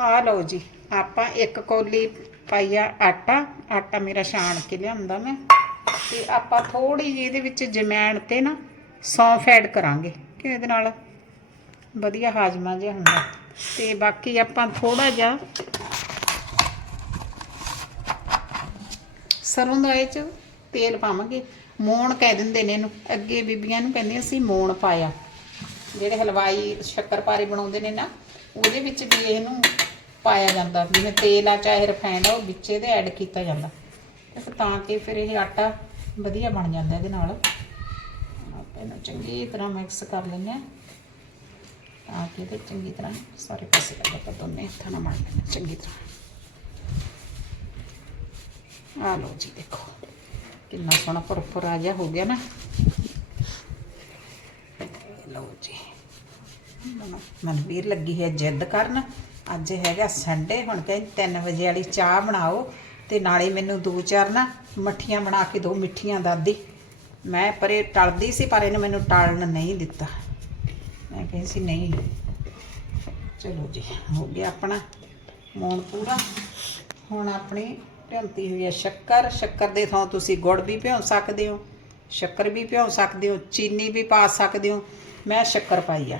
ਆ ਲਓ ਜੀ, ਆਪਾਂ ਇੱਕ ਕੌਲੀ ਪਾਈ ਆਟਾ ਆਟਾ ਮੇਰਾ ਛਾਣ ਕੇ ਲਿਆਂਦਾ ਮੈਂ, ਤੇ ਆਪਾਂ ਥੋੜੀ ਜਿਹੀ ਇਹਦੇ ਵਿੱਚ ਜਮੈਣ ਤੇ ਨਾ ਸੌਂਫ ਐਡ ਕਰਾਂਗੇ, ਕਿ ਇਹਦੇ ਨਾਲ ਵਧੀਆ ਹਾਜ਼ਮਾ ਜਿਹਾ ਹੁੰਦਾ। ਤੇ ਬਾਕੀ ਆਪਾਂ ਥੋੜਾ ਜਿਹਾ ਸਰੋਂ ਦਾ ਇਹ ਚ ਤੇਲ ਪਾਵਾਂਗੇ, ਮੋਣ ਕਹਿ ਦਿੰਦੇ ਨੇ ਇਹਨੂੰ, ਅੱਗੇ ਬੀਬੀਆਂ ਨੂੰ ਕਹਿੰਦੇ ਅਸੀਂ ਮੋਣ ਪਾਇਆ, ਜਿਹੜੇ ਹਲਵਾਈ ਸ਼ੱਕਰਪਾਰੇ ਬਣਾਉਂਦੇ ਨੇ ਨਾ ਉਹਦੇ ਵਿੱਚ ਵੀ ਇਹਨੂੰ ਪਾਇਆ ਜਾਂਦਾ ਜਿਵੇਂ ਤੇਲ ਆ, ਚਾਹੇ ਰਿਫਾਈਂਡ ਆ, ਉਹ ਵਿੱਚ ਇਹਦੇ ਐਡ ਕੀਤਾ ਜਾਂਦਾ। ਤੇ ਤਾਂ ਕਿ ਫਿਰ ਇਹ ਆਟਾ ਵਧੀਆ ਬਣ ਜਾਂਦਾ ਇਹਦੇ ਨਾਲ। ਇਹਨੂੰ ਚੰਗੀ ਤਰ੍ਹਾਂ ਮਿਕਸ ਕਰ ਲੈਂਦੇ ਹਾਂ। ਤਾਂ ਕਿ ਇਹਦੇ ਚੰਗੀ ਤਰ੍ਹਾਂ ਸਾਰੇ ਪਾਸੇ ਲੱਗੇ ਪਰ ਦੋਨੇ ਹੱਥਾਂ ਨਾਲ ਮਲ ਲੈਣਾ ਚੰਗੀ ਤਰ੍ਹਾਂ। ਆ ਲਓ ਜੀ, ਦੇਖੋ। ਕਿੰਨਾ ਸੋਹਣਾ ਭੁਰਭੁਰਾ ਜਿਹਾ ਹੋ ਗਿਆ ਨਾ ਇਹ ਲਓ ਜੀ ਮਨ- ਮਨਵੀਰ ਲੱਗੀ ਹੈ ਜਿੱਦ ਕਰਨ। ਅੱਜ ਹੈਗਾ ਸੰਡੇ ਹੁਣ ਕਹਿੰਦੇ 3 ਵਜੇ ਵਾਲੀ ਚਾਹ ਬਣਾਓ ਤੇ ਨਾਲੇ ਮੈਨੂੰ ਦੋ ਚਾਰ ਨਾ ਮੱਠੀਆਂ ਬਣਾ ਕੇ ਦੋ ਮਿੱਠੀਆਂ ਦਾਦੀ। ਮੈਂ ਪਰੇ ਟਲਦੀ ਸੀ, ਪਰ ਇਹਨੇ ਮੈਨੂੰ ਟਾਲਣ ਨਹੀਂ ਦਿੱਤਾ। ਮੈਂ ਕਹਿੰਦੀ ਸੀ ਨਹੀਂ। ਚਲੋ ਜੀ, ਹੋ ਗਿਆ ਆਪਣਾ ਮੌਣ ਪੂਰਾ। ਹੁਣ ਆਪਣੀ ਭਿਉਂਤੀ ਹੋਈ ਹੈ ਸ਼ੱਕਰ। ਸ਼ੱਕਰ ਦੇ ਥਾਂ ਤੁਸੀਂ ਗੁੜ ਵੀ ਭਿਉਂ ਸਕਦੇ ਹੋ, ਸ਼ੱਕਰ ਵੀ ਭਿਉਂ ਸਕਦੇ ਹੋ, ਚੀਨੀ ਵੀ ਪਾ ਸਕਦੇ ਹੋ। ਮੈਂ ਸ਼ੱਕਰ ਪਾਈ ਆ।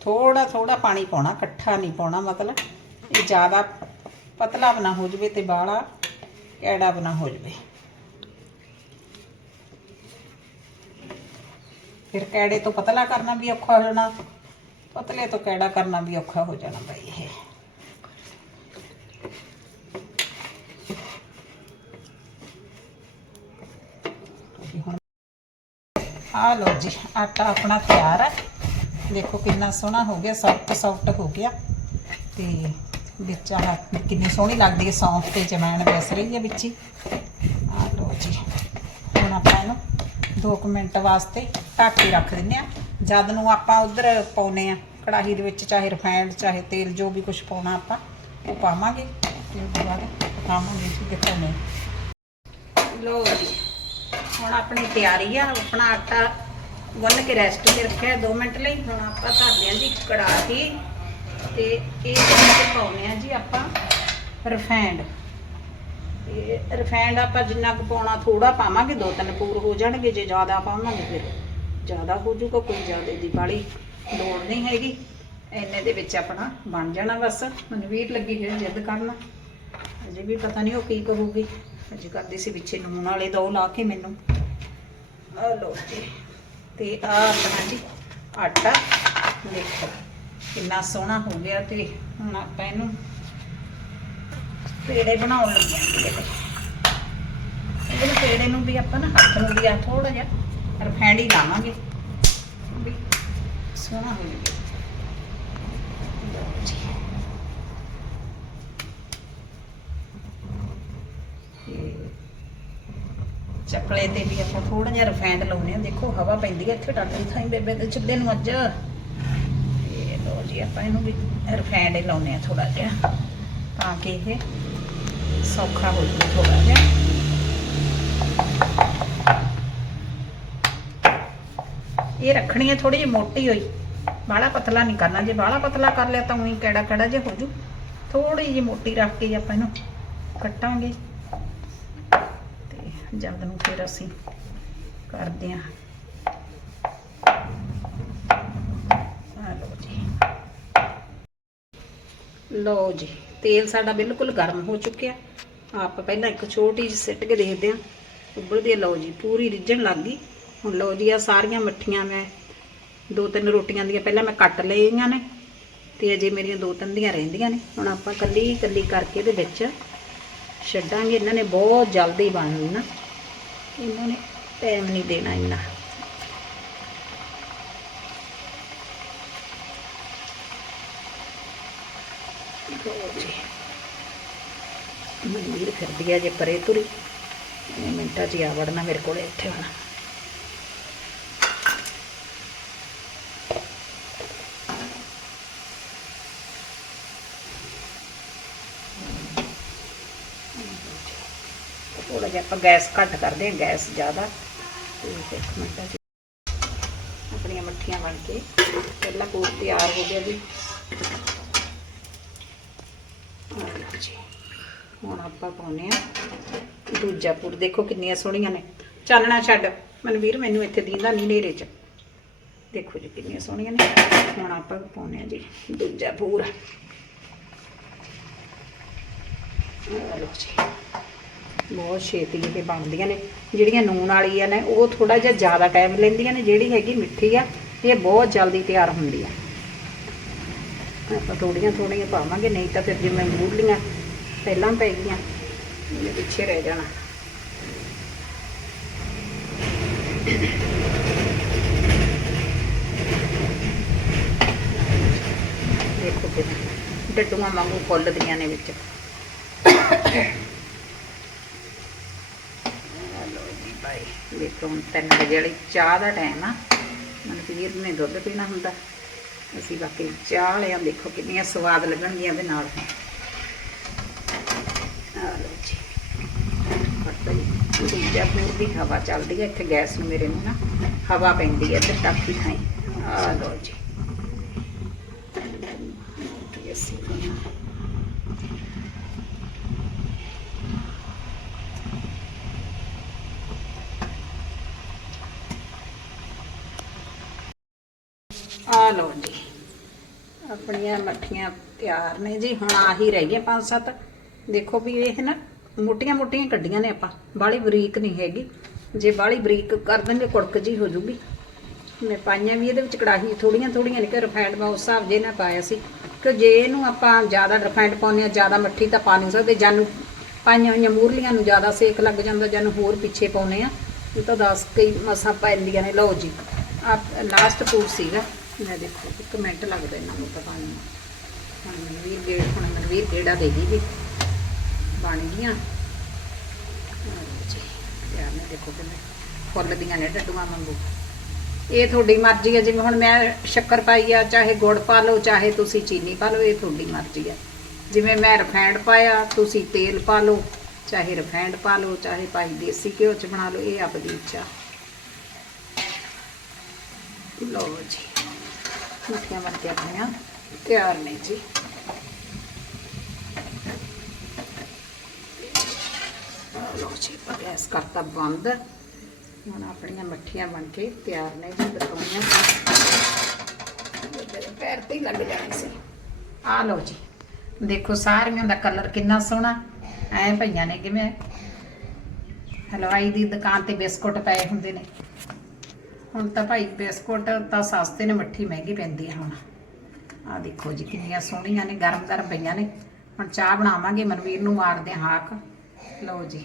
ਥੋੜਾ ਥੋੜਾ ਪਾਣੀ ਪਾਉਣਾ ਇਕੱਠਾ ਨਹੀਂ ਪਾਉਣਾ ਮਤਲਬ ਇਹ ਜ਼ਿਆਦਾ ਪਤਲਾ ਬਣਾ ਹੋ ਜਵੇ ਤੇ ਬਾਹਲਾ ਐੜਾ ਬਣਾ ਹੋ ਜਵੇ ਫਿਰ ਕੈੜੇ ਤੋਂ ਪਤਲਾ ਕਰਨਾ ਵੀ ਔਖਾ ਹੋ ਜਾਣਾ ਪਤਲੇ ਤੋਂ ਕੈੜਾ ਕਰਨਾ ਵੀ ਔਖਾ ਹੋ ਜਾਣਾ ਭਾਈ ਇਹ ਵੀ ਹੁਣ ਆ ਲਓ ਜੀ ਆਟਾ ਆਪਣਾ ਤਿਆਰ ਹੈ ਦੇਖੋ ਕਿੰਨਾ ਸੋਹਣਾ ਹੋ ਗਿਆ ਸੌਫਟ ਸੌਫਟ ਹੋ ਗਿਆ। ਤੇ ਵਿੱਚ ਆਹ ਕਿੰਨੀ ਸੋਹਣੀ ਲੱਗਦੀ ਹੈ ਸੌਂਫ ਤੇ ਜਮੈਣ ਬੈਸ ਰਹੀ ਹੈ ਵਿੱਚ ਹੀ। ਆ ਲਓ ਜੀ, ਹੁਣ ਆਪਾਂ ਇਹਨੂੰ 2 ਮਿੰਟ ਵਾਸਤੇ ਢੱਕ ਕੇ ਰੱਖ ਦਿੰਦੇ ਆ ਜਦ ਨੂੰ ਆਪਾਂ ਉਧਰ ਪਾਉਨੇ ਆ ਕੜਾਹੀ ਦੇ ਵਿੱਚ ਚਾਹੇ ਰਿਫਾਈਨਡ ਚਾਹੇ ਤੇਲ, ਜੋ ਵੀ ਕੁਝ ਪਾਉਣਾ ਆਪਾਂ, ਉਹ ਪਾਵਾਂਗੇ। ਤੇ ਉਸ ਤੋਂ ਬਾਅਦ ਪਕਾਵਾਂਗੇ ਜੀ ਦਿਖਾਉਣੇ ਲਓ ਜੀ, ਹੁਣ ਆਪਣੀ ਤਿਆਰੀ ਆ, ਆਪਣਾ ਆਟਾ ਗੁੰਨ ਕੇ ਰੈਸਟ ਤੇ ਰੱਖਿਆ 2 ਮਿੰਟ ਲਈ। ਹੁਣ ਆਪਾਂ ਧਰਦੇ ਹਾਂ ਜੀ ਕੜਾਹੀ। ਤੇ ਇਹ ਵਿੱਚ ਪਾਉਨੇ ਆ ਜੀ ਆਪਾਂ ਰਿਫਾਈਨਡ ਤੇ ਰਿਫਾਈਨਡ ਆਪਾਂ ਜਿੰਨਾ ਕੁ ਪਾਉਣਾ ਥੋੜਾ ਪਾਵਾਂਗੇ, ਦੋ ਤਿੰਨ ਪੂਰ ਹੋ ਜਾਣਗੇ। ਜੇ ਜ਼ਿਆਦਾ ਪਾਵਾਂਗੇ ਫਿਰ ਜ਼ਿਆਦਾ ਹੋ ਜਾਊਗਾ, ਕੋਈ ਜ਼ਿਆਦਾ ਦੀ ਬਾਲੀ ਲੋੜ ਨਹੀਂ ਹੈਗੀ। ਇੰਨੇ ਦੇ ਵਿੱਚ ਆਪਣਾ ਬਣ ਜਾਣਾ ਬਸ। ਮਨਵੀਰ ਲੱਗੀ ਹੈ ਜਿੱਦ ਕਰਨ। ਅਜੇ ਵੀ ਪਤਾ ਨਹੀਂ ਉਹ ਕੀ ਕਹੂਗੀ। ਅਜੇ ਕਰਦੀ ਸੀ ਪਿੱਛੇ ਨੂਨ ਵਾਲੇ ਦੋ ਲਾ ਕੇ ਮੈਨੂੰ। ਆ ਲੋ ਜੀ। ਤੇ ਆ ਆਪਣਾ ਜੀ ਆਟਾ ਦੇਖੋ ਕਿੰਨਾ ਸੋਹਣਾ ਹੋ ਗਿਆ ਤੇ ਹੁਣ ਆਪਾਂ ਇਹਨੂੰ ਪੇੜੇ ਬਣਾਉਣ ਲੱਗੇ ਆਂ ਇਹਨੂੰ ਪੇੜੇ ਨੂੰ ਵੀ ਆਪਾਂ ਨਾ ਹੱਥ ਨੂੰ ਵੀ ਆ ਥੋੜਾ ਜਿਹਾ ਰਫੈਂਡ ਹੀ ਲਾਵਾਂਗੇ। ਵੀ ਸੋਹਣਾ ਹੋ ਜਾਵੇ ਲਓ ਜੀ ਤੇ ਚੱਕਲੇ ਤੇ ਵੀ ਆਪਾਂ ਥੋੜਾ ਜਿਹਾ ਰਿਫਾਈਨਡ ਲਾਉਨੇ ਆ ਦੇਖੋ, ਹਵਾ ਪੈਂਦੀ ਹੈ ਇੱਥੇ ਟੱਟਦੀ ਥਾਈ ਬੇਬੇ ਦੇ ਚੁੱਲ੍ਹੇ ਨੂੰ ਅੱਜ। ਇਹ ਲੋ ਜੀ, ਆਪਾਂ ਇਹਨੂੰ ਵੀ ਰਿਫਾਈਨਡ ਹੀ ਲਾਉਨੇ ਆ ਥੋੜਾ ਜਿਹਾ, ਤਾਂ ਕਿ ਇਹ ਸੌਖਾ ਹੋ ਜਾਵੇ ਥੋੜਾ ਜਿਹਾ। ਇਹ ਰੱਖਣੀ ਹੈ ਥੋੜੀ ਜਿਹੀ ਮੋਟੀ ਹੋਈ। ਬਾਹਲਾ ਪਤਲਾ ਨਹੀਂ ਕਰਨਾ, ਜੇ ਬਾਹਲਾ ਪਤਲਾ ਕਰ ਲਿਆ ਤਾਂ ਉਹੀ ਕਿਹੜਾ ਕਿਹੜਾ ਜੇ ਹੋ ਜੂ। ਥੋੜੀ ਜਿਹੀ ਮੋਟੀ ਰੱਖ ਕੇ ਆਪਾਂ ਇਹਨੂੰ ਕੱਟਾਂਗੇ। ਜਦ ਨੂੰ ਫਿਰ ਅਸੀਂ ਕਰਦੇ ਹਾਂ। ਲਓ ਜੀ। ਤੇਲ ਸਾਡਾ ਬਿਲਕੁਲ ਗਰਮ ਹੋ ਚੁੱਕਿਆ। ਆਪਾਂ ਪਹਿਲਾਂ ਇੱਕ ਛੋਟੀ ਜਿਹੀ ਸਿੱਟ ਕੇ ਦੇਖਦੇ ਹਾਂ। ਉੱਬਲਦੀ ਹੈ ਲਓ ਜੀ, ਪੂਰੀ ਰਿੱਝਣ ਲੱਗ ਗਈ। ਹੁਣ ਲਓ ਜੀ ਆ ਸਾਰੀਆਂ ਮੱਠੀਆਂ ਮੈਂ ਦੋ ਤਿੰਨ ਰੋਟੀਆਂ ਦੀਆਂ ਪਹਿਲਾਂ ਮੈਂ ਕੱਟ ਲਈਆਂ ਨੇ ਤੇ ਅਜੇ ਮੇਰੀਆਂ ਦੋ ਤਿੰਨ ਦੀਆਂ ਰਹਿੰਦੀਆਂ ਨੇ। ਹੁਣ ਆਪਾਂ ਕੱਲੀ ਕੱਲੀ ਕਰਕੇ ਇਹਦੇ ਵਿੱਚ ਛੱਡਾਂਗੇ। ਇਹਨਾਂ ਨੇ ਬਹੁਤ ਜਲਦੀ ਬਣਨਾ ਇਹਨਾਂ ਨੇ ਟਾਈਮ ਨਹੀਂ ਦੇਣਾ ਇੰਨਾ ਲਓ ਜੀ ਮੰਦਿਰ ਫਿਰਦੀ ਆ ਜੇ ਪਰੇ ਤੁਰੀ ਇਹਨੇ ਮਿੰਟਾਂ 'ਚ ਹੀ ਆ ਵੜਨਾ ਮੇਰੇ ਕੋਲੇ ਇੱਥੇ ਹੁਣ ਥੋੜਾ ਜਿਹਾ ਆਪਾਂ ਗੈਸ ਘੱਟ ਕਰਦੇ ਹਾਂ, ਗੈਸ ਜ਼ਿਆਦਾ। ਤੇ ਇੱਕ ਮਿੰਟਾਂ 'ਚ ਆਪਣੀਆਂ ਮੱਠੀਆਂ ਬਣ ਕੇ ਪਹਿਲਾ ਕੋਟ ਤਿਆਰ ਹੋ ਗਿਆ ਜੀ। ਹੁਣ ਆਪਾਂ ਪਾਉਨੇ ਆ ਦੂਜਾ ਪੂਰ ਦੇਖੋ ਕਿੰਨੀਆਂ ਸੋਹਣੀਆਂ ਨੇ। ਚਾਨਣਾ ਛੱਡ, ਮਨਵੀਰ ਮੈਨੂੰ ਇੱਥੇ ਦੀਂਦਾ ਨਹੀਂ ਨੇਰੇ ਚ। ਦੇਖੋ ਜੀ ਕਿੰਨੀਆਂ ਸੋਹਣੀਆਂ ਨੇ। ਹੁਣ ਆਪਾਂ ਪਾਉਨੇ ਆ ਜੀ ਦੂਜਾ ਪੂਰ ਆ ਜੀ। ਬਹੁਤ ਛੇਤੀ ਇਹ ਬਣਦੀਆਂ ਨੇ। ਜਿਹੜੀਆਂ ਨੂਣ ਵਾਲੀਆਂ ਨੇ, ਉਹ ਥੋੜਾ ਜਿਹਾ ਜ਼ਿਆਦਾ ਟਾਈਮ ਲੈਂਦੀਆਂ ਨੇ, ਜਿਹੜੀ ਹੈਗੀ ਮਿੱਠੀ ਆ, ਇਹ ਬਹੁਤ ਜਲਦੀ ਤਿਆਰ ਹੁੰਦੀ ਆ। ਆਪਾਂ ਥੋੜੀਆਂ ਥੋੜੀਆਂ ਪਾਵਾਂਗੇ, ਨਹੀਂ ਤਾਂ ਫਿਰ ਜਿਵੇਂ ਮੂਲੀਆਂ ਪਹਿਲਾਂ ਪੈ ਗਈਆਂ, ਇਹਦੇ ਪਿੱਛੇ ਰਹਿ ਜਾਣਾ। ਦੇਖੋ ਫਿਰ, ਡੱਡੂਆਂ ਵਾਂਗੂ ਫੁੱਲਦੀਆਂ ਨੇ ਵਿੱਚ ਲੋ ਜੀ ਬਾਈ ਦੇਖੋ ਹੁਣ 3 ਵਜੇ ਵਾਲੀ ਚਾਹ ਦਾ ਟਾਈਮ ਆ। ਮਨਪੀਰ ਨੇ ਦੁੱਧ ਪੀਣਾ ਹੁੰਦਾ। ਅਸੀਂ ਬਾਕੀ ਚਾਹ ਲਿਆ ਦੇਖੋ ਕਿੰਨੀਆਂ ਸਵਾਦ ਲੱਗਣਗੀਆਂ ਇਹਦੇ ਨਾਲ। ਆ ਦੂਜਾ ਪੂਰ ਦੀ ਹਵਾ ਚੱਲਦੀ ਹੈ ਇੱਥੇ ਗੈਸ ਨੂੰ ਮੇਰੇ ਨੂੰ ਨਾ ਹਵਾ ਪੈਂਦੀ ਹੈ ਤੇ ਟਾਕੀ ਥਾਈ। ਆ ਲੋ ਜੀ। ਇਹ ਆ ਲਓ ਜੀ। ਆਪਣੀਆਂ ਮੱਠੀਆਂ ਤਿਆਰ ਨੇ ਜੀ, ਹੁਣ ਆਹੀ ਰਹਿ ਗਈਆਂ ਪੰਜ ਸੱਤ। ਦੇਖੋ ਵੀ ਇਹ ਨਾ ਮੋਟੀਆਂ ਮੋਟੀਆਂ ਕੱਢੀਆਂ ਨੇ ਆਪਾਂ, ਬਾਹਲੀ ਬਰੀਕ ਨਹੀਂ ਹੈਗੀ। ਜੇ ਬਾਹਲੀ ਬਰੀਕ ਕਰ ਦਿੰਦੇ ਕੁੜਕ ਜੀ ਹੋ ਜੂਗੀ। ਮੈਂ ਪਾਈਆਂ ਵੀ ਇਹਦੇ ਵਿੱਚ ਕੜਾਹੀ ਥੋੜੀਆਂ ਥੋੜੀਆਂ ਨੇ ਕਿ ਰਿਫਾਈਂਡ ਮੈਂ ਉਸ ਹਿਸਾਬ ਜੇ ਨਾ ਪਾਇਆ ਸੀ। ਕਿ ਜੇ ਇਹਨੂੰ ਆਪਾਂ ਜ਼ਿਆਦਾ ਰਿਫਾਈਂਡ ਪਾਉਂਦੇ ਆ ਜ਼ਿਆਦਾ ਮੱਠੀ ਤਾਂ ਪਾ ਨਹੀਂ ਸਕਦੇ। ਜਾਨੂੰ ਪਾਈਆਂ ਹੋਈਆਂ ਮੂਰਲੀਆਂ ਨੂੰ ਜ਼ਿਆਦਾ ਸੇਕ ਲੱਗ ਜਾਂਦਾ, ਜਾਨੂੰ ਹੋਰ ਪਿੱਛੇ ਪਾਉਨੇ ਆ ਇਹ ਤਾਂ 10 ਕਈ ਮਸਾਂ ਪੈਂਦੀਆਂ ਨੇ। ਲਓ ਜੀ ਆ ਲਾਸਟ ਫੂਡ ਸੀਗਾ। ਮੈਂ ਦੇਖੋ, ਇੱਕ ਮਿੰਟ ਲੱਗਦਾ ਇਹਨਾਂ ਨੂੰ ਪਤਾ ਨਹੀਂ। ਹੁਣ ਮਨਵੀਰ ਗੇੜ ਹੁਣ ਮਨਵੀਰ ਗੇੜਾ ਦੇਗੀ ਵੀ। ਬਣ ਗਈਆਂ। ਯਾਰ ਨੇ ਦੇਖੋ ਕਿੰਨੇ ਫੁੱਲਦੀਆਂ ਨੇ ਡੱਡੂਆਂ ਵਾਂਗੂ। ਇਹ ਤੁਹਾਡੀ ਮਰਜ਼ੀ ਹੈ, ਜਿਵੇਂ ਹੁਣ ਮੈਂ ਸ਼ੱਕਰ ਪਾਈ ਆ, ਚਾਹੇ ਗੁੜ ਪਾ ਲਓ, ਚਾਹੇ ਤੁਸੀਂ ਚੀਨੀ ਪਾ ਲਓ, ਇਹ ਤੁਹਾਡੀ ਮਰਜ਼ੀ ਹੈ। ਜਿਵੇਂ ਮੈਂ ਰਿਫਾਈਂਡ ਪਾਇਆ, ਤੁਸੀਂ ਤੇਲ ਪਾ ਲਓ, ਚਾਹੇ ਰਿਫਾਈਂਡ ਪਾ ਲਓ, ਚਾਹੇ ਭਾਈ ਦੇਸੀ ਘਿਓ ਚ ਬਣਾ ਲਓ, ਇਹ ਆਪਦੀ ਇੱਛਾ। ਲਓ ਜੀ। ਮੱਠੀਆਂ ਬਣ ਕੇ ਆਪਣੀਆਂ ਤਿਆਰ ਨੇ ਜੀ। ਆਹ ਜੀ ਗੈਸ ਕਰਤਾ ਬੰਦ। ਹੁਣ ਆਪਣੀਆਂ ਮੱਠੀਆਂ ਬਣ ਕੇ ਤਿਆਰ ਨੇ ਜੀ ਦਿਖਾਉਣੀਆਂ ਮੇਰੇ ਪੈਰ ਤੇ ਲੱਗ ਜਾਣੀ ਸੀ। ਆ ਲਓ ਜੀ, ਦੇਖੋ ਸਾਰੀਆਂ ਦਾ ਕਲਰ ਕਿੰਨਾ ਸੋਹਣਾ। ਐ ਭਈਆਂ ਨੇ ਕਿਵੇਂ। ਹਲਵਾਈ ਦੀ ਦੁਕਾਨ ਤੇ ਬਿਸਕੁਟ ਪਏ ਹੁੰਦੇ ਨੇ। ਹੁਣ ਤਾਂ ਭਾਈ ਬਿਸਕੁਟ ਤਾਂ ਸਸਤੇ ਨੇ, ਮੱਠੀ ਮਹਿੰਗੀ ਪੈਂਦੀ ਹੈ ਹੁਣ। ਆ ਦੇਖੋ ਜੀ, ਕਿੰਨੀਆਂ ਸੋਹਣੀਆਂ ਨੇ ਗਰਮ ਗਰਮ ਪਈਆਂ ਨੇ। ਹੁਣ ਚਾਹ ਬਣਾਵਾਂਗੇ, ਮਨਵੀਰ ਨੂੰ ਮਾਰਦੇ ਹਾਂ ਹਾਕ। ਲਓ ਜੀ।